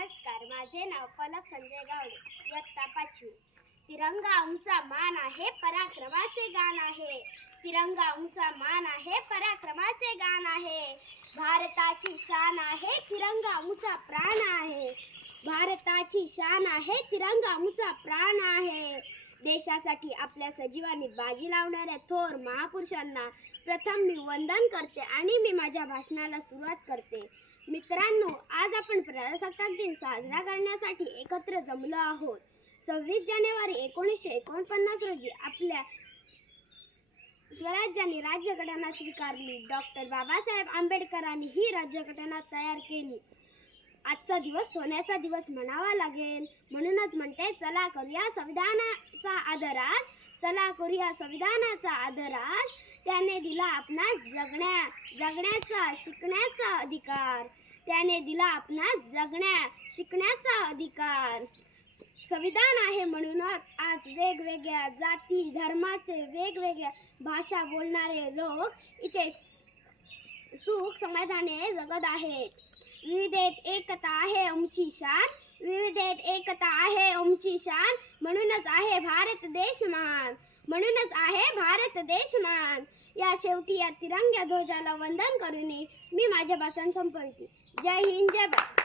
नमस्कार, माझे नाव पलक संजय गावडे, इयत्ता 5वी. तिरंगा उंचा मान आहे, पराक्रमाचे गान आहे. तिरंगा उंचा मान आहे, पराक्रमाचे गान आहे. भारताची शान आहे, तिरंगा उंचा प्राण आहे. भारताची शान आहे, तिरंगा उंचा प्राण आहे. देशासाठी आपल्या सजीवांनी बाजी लावणाऱ्या थोर महापुरुषांना प्रथम मी वंदन करते आणि मी माझ्या भाषणाला सुरुवात करते. मित्रांनो, आज आपण प्रजासत्ताक दिन साजरा करण्यासाठी एकत्र जमलो आहोत. 26 जानेवारी 1949 रोजी आपल्या स्वराज्याने राज्यघटना स्वीकारली. डॉक्टर बाबासाहेब आंबेडकरांनी ही राज्यघटना तयार केली. आजचा दिवस सोन्याचा दिवस म्हणावा लागेल. म्हणूनच म्हणते, चला करूया संविधानाचा आदर आज, चला करूया संविधानाचा आदर आज. त्याने दिला आपणास जगण्याचा शिकण्याचा अधिकार. त्याने दिला आपणास शिकण्याचा अधिकार. संविधान आहे म्हणूनच आज वेगवेगळ्या जाती धर्माचे वेगवेगळ्या भाषा बोलणारे लोक इथे सुख समाधानाने जगत आहेत. विविधतेत एकता आहे आमची शान. विविधतेत एकता आहे आमची शान. म्हणूनच आहे भारत देश महान. म्हणूनच आहे भारत देश महान. या शेवटी या तिरंग्या ध्वजाला वंदन करून मी माझे भाषण संपवते. जय हिंद, जय भारत.